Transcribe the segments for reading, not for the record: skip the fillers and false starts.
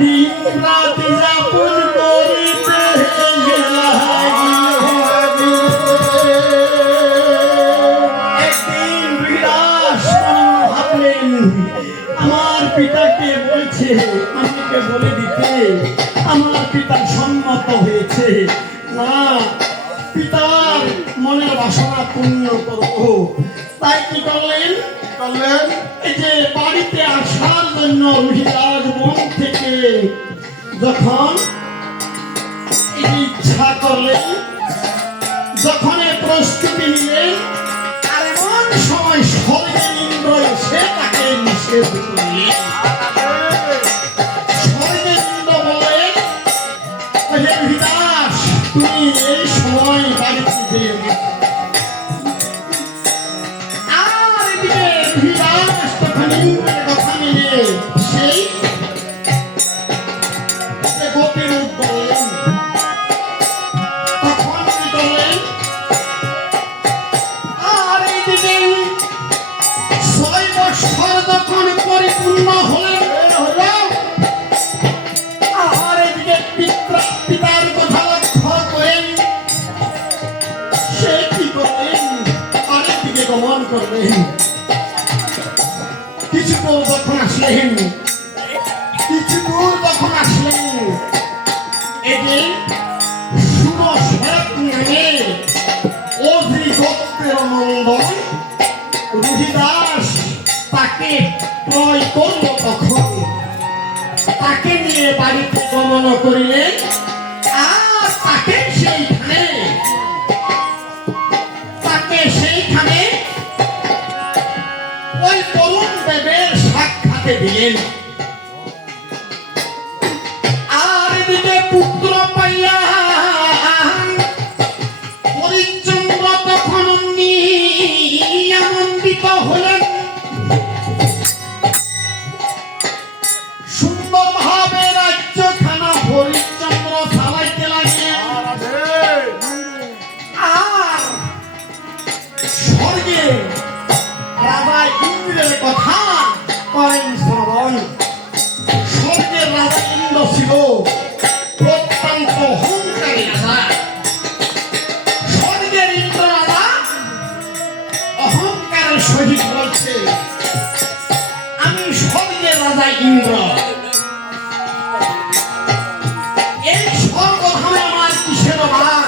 দিন রাত যাপন করিতে একদিন বিরাস ভাবলেন আমার পিতাকে বলছে আমাকে বলে দিতে। আমার পিতা সম্মত হয়েছে, না পিতার মনের বাসনা পূর্ণ করবো। তাই কি করলেন এই যে বাড়িতে আসার জন্য রুহিদাস বন থেকে যখন ইচ্ছা করলেন, যখন প্রস্তুতি নিলেন, আর এমন সময় স্বর্গের ইন্দ্র এসে তাকে নিষেধ করলেন। স্বর্গের ইন্দ্র বলেন রুহিদাস তুমি এই সময় বাড়িতে যেও না। কথা মিলে সেই গোপীর রূপ বললেন। তখন কি করলেন, আর এইদিকে 6 বৎসর যখন পরিপূর্ণ হলেন আর এদিকে পিতার কথা লক্ষ্য করেন সে কি করলেন, আরেক দিকে গমন করলেন। কিছু দূর যখন আসলেন এদিন সুরস্বরূপ নামে অধিগোত্রের নন্দন রুহিদাস তাকে ক্রয় করল। তখন তাকে নিয়ে বাড়িতে গমন করিলেন আর তাকে সেইখানে ওই তরুণ দেবের সাক্ষাতে দিলেন। আর এদিকে পুত্র পাইয়া হরিশ্চন্দ্র তখন আনন্দিত হলেন। সুন্দর ভাবে রাজ্যখানা হরিশ্চন্দ্র চালাইতে লাগলেন। আর স্বর্গে রাজা ইন্দ্রের কথা করেন শ্রবণ। স্বর্গের রাজা ইন্দ্র ছিল অত্যন্ত অহংকারী রাজা। স্বর্গের ইন্দ্র রাজা অহংকারের সহিত বলছে আমি স্বর্গের রাজা ইন্দ্র, এই স্বর্গধামে আমার কিসের অভাব,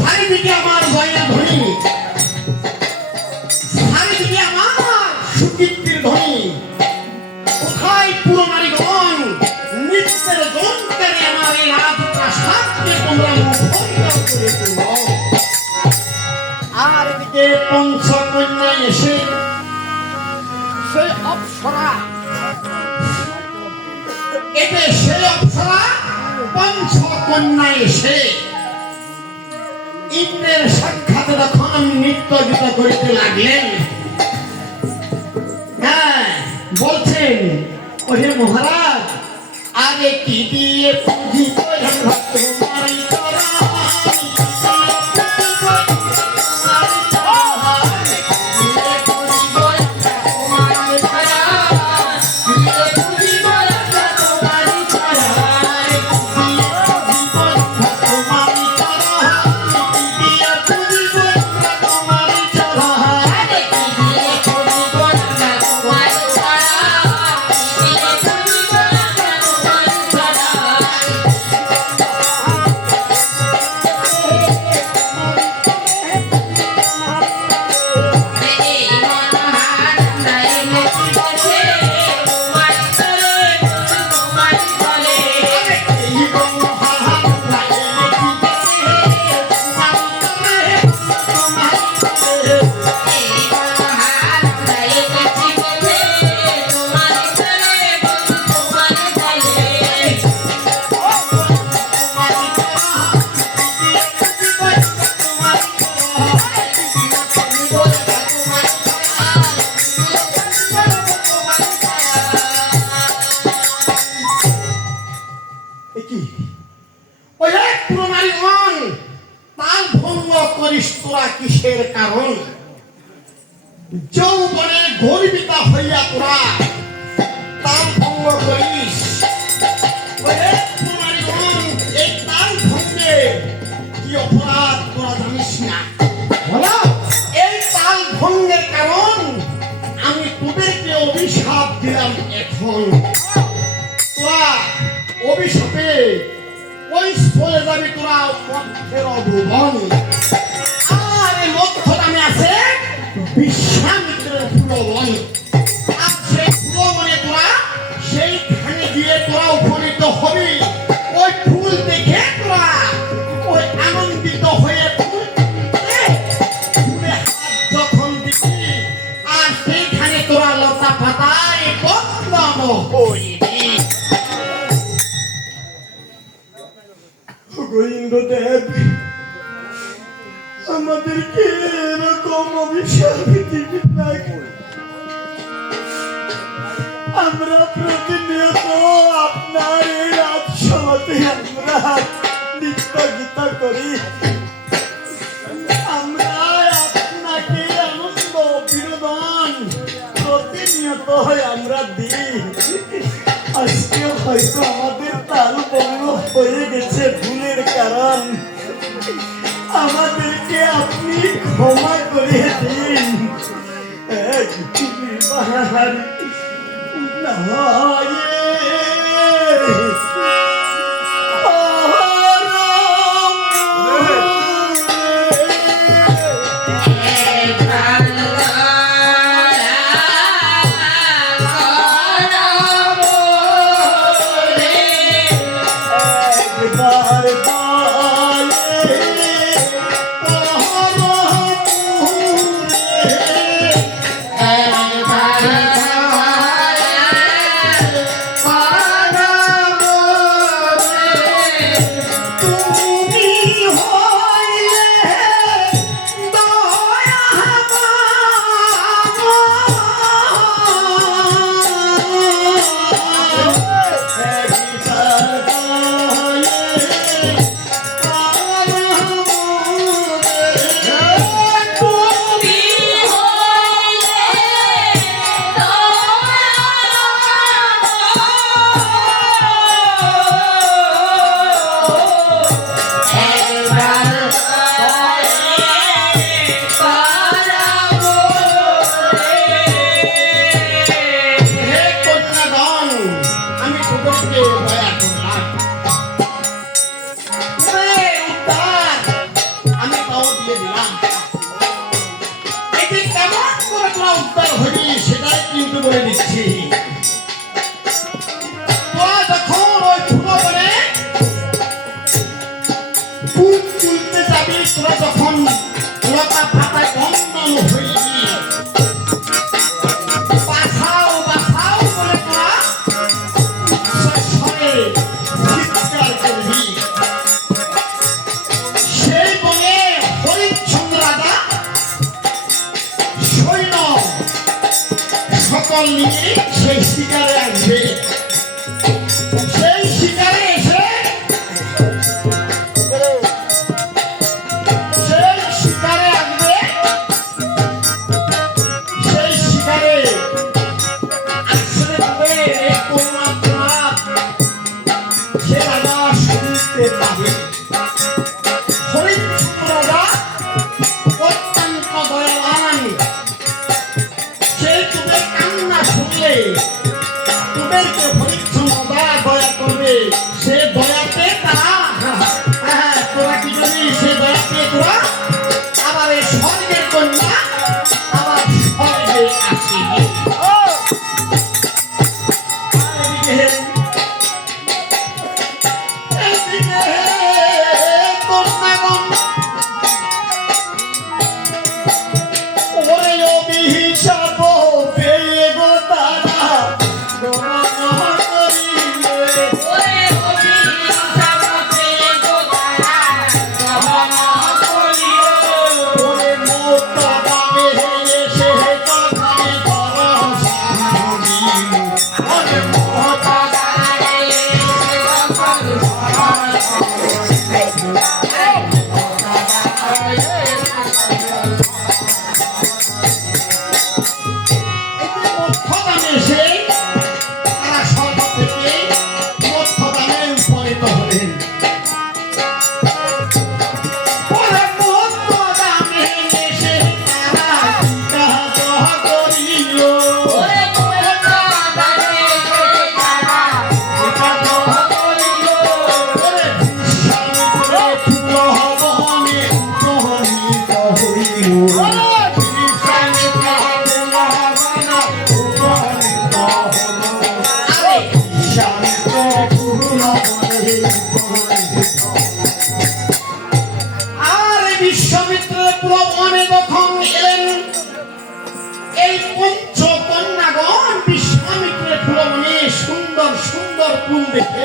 চারিদিকে আমার জয়ের ধ্বনি, চারিদিকে আমার সুকীর্তির ধ্বনি। কোথায় পুরো নারীগণ নৃত্যের যন্ত্রে আমার এই রাজপ্রাসাদকে তোমরা মুখরিত করে তুল। আর এদিকে পঞ্চকন্যা এসে সেই অপ্সরা পঞ্চকন্যা এসে ইন্দ্রের সাক্ষাৎ যখন নৃত্য গীত করিতে লাগলেন। হ্যাঁ বলছেন ওহে মহারাজ আগে কি দিয়ে পুঁজি করিস তোরা কিসের কারণ? যৌবনে গর্বিতা হইয়া তোরা তাল ভঙ্গ করিস। ওরে কুমারীগণ, এই তাল ভঙ্গে কি অপরাধ তোরা জানিস না? বলো। এই তাল ভঙ্গের কারণ আমি তোদেরকে অভিশাপ দিলাম। এখন তোরা অভিশাপে ওই চলে যাবি তোরা মধ্যের অধুবন। আর এই মধ্য নামে আছে বিশ্বামিত্রের ফুলবন। আর সেই ফুলবনে তোরা সেইখানে গিয়ে তোরা উপনীত হবি। ওই ফুল দেখে তোরা ওই আনন্দিত হয়ে ফুলে হাত যখন দিবি, আর সেইখানে তোরা লতা পাতায় বন্দন হইবি। গোবিন্দদেব, আমাদেরকে এরকম অভিশাপ দিবি না। আমরা প্রতিনিয়ত আপনার এই রাজসভাতে আমরা নৃত্য গীত করি। আমরা আপনাকে আনন্দ বিনোদন প্রতিনিয়ত আমরা দিই। আজকে হয়তো আমাদের তাল ভঙ্গ হয়ে গেছে ভুলের কারণ। আমাদেরকে আপনি ক্ষমা করে দিন। সেটাই কিন্তু বলে দিচ্ছি। তোরা যখন ওই ফুলবনে ফুল তুলতে যাবি, তোরা যখন লতা পাতায় বন্ধন হইবি, বাঁচাও বাঁচাও বলে তোরা উচ্চস্বরে চিৎকার করবি। সেই বনে হরিশ্চন্দ্র রাজা সৈন্য সকল নিয়ে সেই শিকারে আসবে। সেই শিকারে এসে সেই শিকারে আসবে। সেই শিকারে আশ্রয় পাবে এই কন্যার সে রাজা শুনতে পাবে। হরিশ্চন্দ্র রাজা অত্যন্ত দয়াবান। সেই তোদের কান্না শুনলে তোদেরকে হরিশ্চন্দ্র দয়া করবে। সে দয়াতে তারা তোরা কি জানি, সে দয়াতে তোরা আবার এই স্বর্গের কন্যা আবার স্বর্গে আসিবে। আর বিশ্বামিত্রের প্রবনে যখন এলেন এই পঞ্চকন্যাগণ বিশ্বামিত্রের প্রবনে সুন্দর সুন্দর ফুল দেখে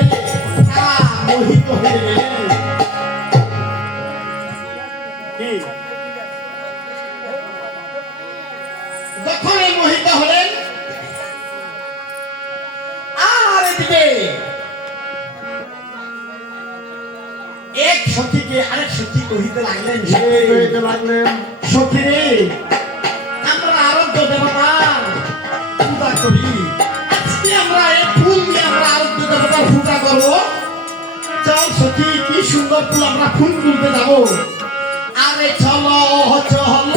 তারা মোহিত হয়ে গেলেন। যখন এই মোহিত হলেন আর এদিকে এক সখীকে আরেক সখী কহিতে লাগলেন, সখী রে, আমরা আরোগ্য দেবতার পূজা করি, আজকে আমরা এই ফুল দিয়ে আমরা আরোগ্য দেবতার পূজা করবো। চল সখী, কি সুন্দর ফুল, আমরা ফুল তুলতে যাবো। আরে চলো চলো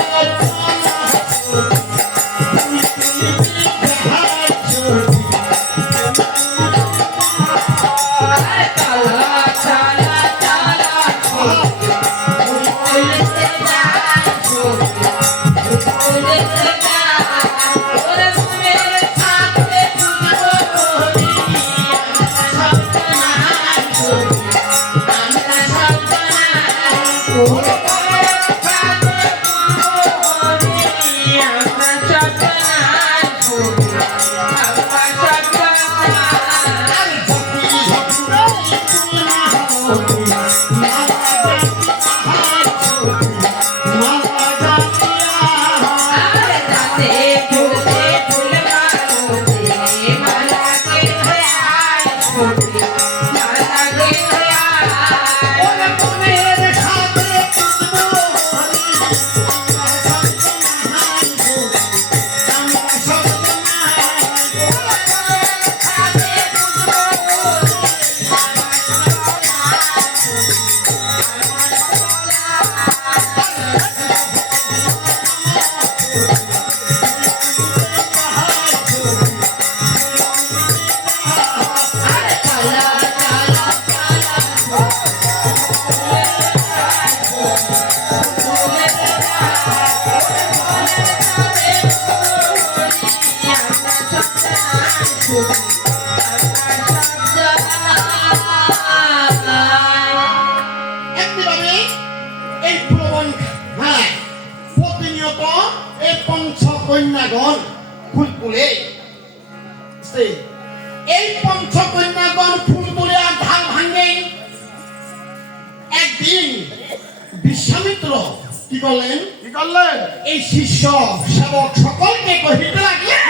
কন্যাগণ ফুল তুলে, এই পঞ্চকন্যাগণ ফুল তুলে আর ঢাল ভাঙে। একদিন বিশ্বামিত্র কি করলেন, এই শিষ্য সেবক সকলকে কহিতে লাগলেন,